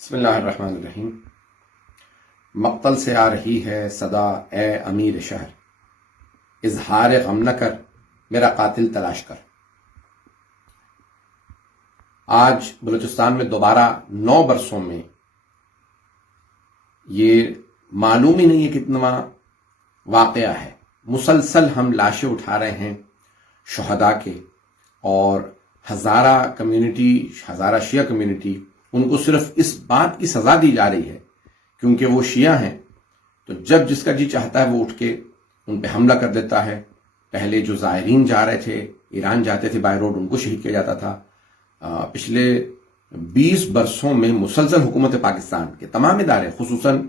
بسم اللہ الرحمن الرحیم۔ مقتل سے آ رہی ہے صدا، اے امیر شہر، اظہار غم نہ کر، میرا قاتل تلاش کر۔ آج بلوچستان میں دوبارہ 9 برسوں میں یہ معلوم ہی نہیں ہے کتنا واقعہ ہے، مسلسل ہم لاشیں اٹھا رہے ہیں شہداء کے، اور ہزارہ کمیونٹی، ہزارہ شیعہ کمیونٹی، ان کو صرف اس بات کی سزا دی جا رہی ہے کیونکہ وہ شیعہ ہیں، تو جب جس کا جی چاہتا ہے وہ اٹھ کے ان پہ حملہ کر دیتا ہے۔ پہلے جو زائرین جا رہے تھے، ایران جاتے تھے بائی روڈ، ان کو شہید کیا جاتا تھا۔ پچھلے 20 برسوں میں مسلسل حکومت پاکستان کے تمام ادارے، خصوصاً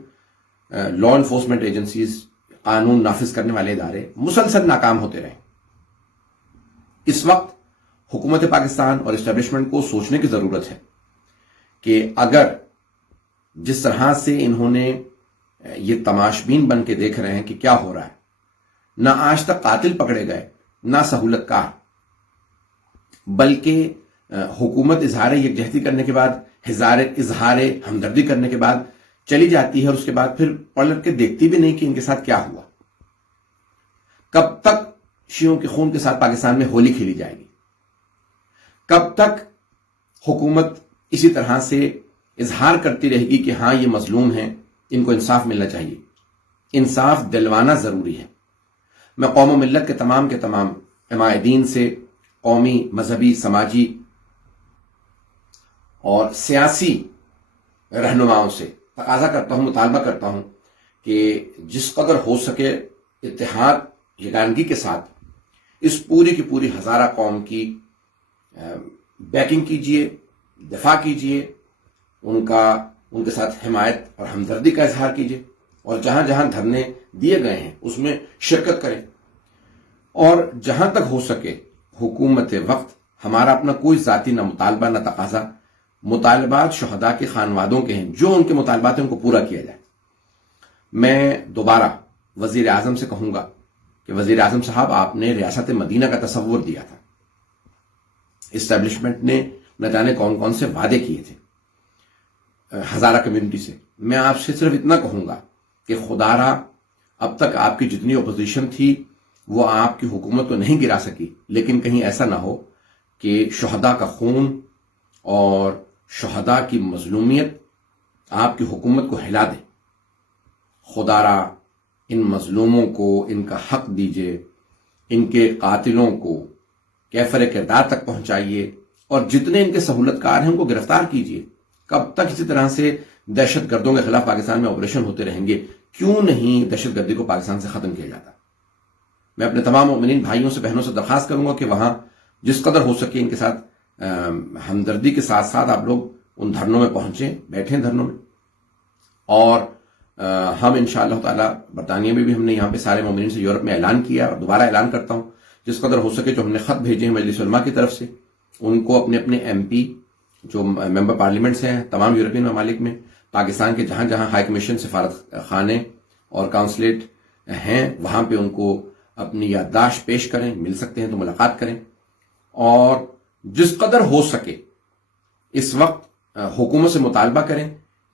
لا انفورسمنٹ ایجنسیز، قانون نافذ کرنے والے ادارے، مسلسل ناکام ہوتے رہے۔ اس وقت حکومت پاکستان اور اسٹیبلشمنٹ کو سوچنے کی ضرورت ہے کہ اگر جس طرح سے انہوں نے یہ تماشبین بن کے دیکھ رہے ہیں کہ کیا ہو رہا ہے، نہ آج تک قاتل پکڑے گئے، نہ سہولت کار، بلکہ حکومت اظہار یکجہتی کرنے کے بعد، اظہار ہمدردی کرنے کے بعد چلی جاتی ہے، اور اس کے بعد پھر پلٹ کے دیکھتی بھی نہیں کہ ان کے ساتھ کیا ہوا۔ کب تک شیعوں کے خون کے ساتھ پاکستان میں ہولی کھیلی جائے گی؟ کب تک حکومت اسی طرح سے اظہار کرتی رہے گی کہ ہاں یہ مظلوم ہیں، ان کو انصاف ملنا چاہیے؟ انصاف دلوانا ضروری ہے۔ میں قوم و ملت کے تمام علماء دین سے، قومی، مذہبی، سماجی اور سیاسی رہنماؤں سے تقاضا کرتا ہوں، مطالبہ کرتا ہوں کہ جس قدر ہو سکے اتحاد، یگانگی کے ساتھ اس پوری کی پوری ہزارہ قوم کی بیکنگ کیجئے، دفاع کیجئے، ان کے ساتھ حمایت اور ہمدردی کا اظہار کیجئے، اور جہاں جہاں دھرنے دیے گئے ہیں اس میں شرکت کریں، اور جہاں تک ہو سکے حکومت وقت، ہمارا اپنا کوئی ذاتی نہ مطالبہ نہ تقاضا، مطالبات شہداء کے خانوادوں کے ہیں، جو ان کے مطالبات ہیں ان کو پورا کیا جائے۔ میں دوبارہ وزیر اعظم سے کہوں گا کہ وزیر اعظم صاحب، آپ نے ریاست مدینہ کا تصور دیا تھا، اسٹیبلشمنٹ نے نہ جانے کون کون سے وعدے کیے تھے ہزارہ کمیونٹی سے۔ میں آپ سے صرف اتنا کہوں گا کہ خدا را اب تک آپ کی جتنی اپوزیشن تھی وہ آپ کی حکومت کو نہیں گرا سکی، لیکن کہیں ایسا نہ ہو کہ شہداء کا خون اور شہداء کی مظلومیت آپ کی حکومت کو ہلا دے۔ خدا را ان مظلوموں کو ان کا حق دیجئے، ان کے قاتلوں کو کیفر کردار تک پہنچائیے، اور جتنے ان کے سہولت کار ہیں ان کو گرفتار کیجئے۔ کب تک اسی طرح سے دہشت گردوں کے خلاف پاکستان میں آپریشن ہوتے رہیں گے؟ کیوں نہیں دہشت گردی کو پاکستان سے ختم کیا جاتا؟ میں اپنے تمام مومنین بھائیوں سے، بہنوں سے درخواست کروں گا کہ وہاں جس قدر ہو سکے ان کے ساتھ ہمدردی کے ساتھ ساتھ آپ لوگ ان دھرنوں میں پہنچیں، بیٹھیں دھرنوں میں، اور ہم انشاءاللہ تعالی برطانیہ میں بھی ہم نے یہاں پہ سارے مومنین سے یورپ میں اعلان کیا، اور دوبارہ اعلان کرتا ہوں، جس قدر ہو سکے جو ہم نے خط بھیجے ہیں مجلس علماء کی طرف سے، ان کو اپنے اپنے ایم پی جو ممبر پارلیمنٹس ہیں تمام یورپین ممالک میں، پاکستان کے جہاں جہاں ہائی کمیشن، سفارت خانے اور کانسلیٹ ہیں، وہاں پہ ان کو اپنی یادداشت پیش کریں، مل سکتے ہیں تو ملاقات کریں، اور جس قدر ہو سکے اس وقت حکومت سے مطالبہ کریں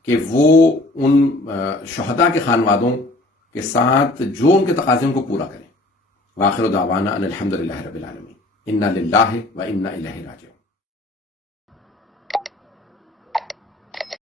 کہ وہ ان شہداء کے خانوادوں کے ساتھ جو ان کے تقاضے ان کو پورا کریں۔ وآخر دعوانا ان الحمد للہ رب العالمین، انا للہ و انا الیہ راجعون۔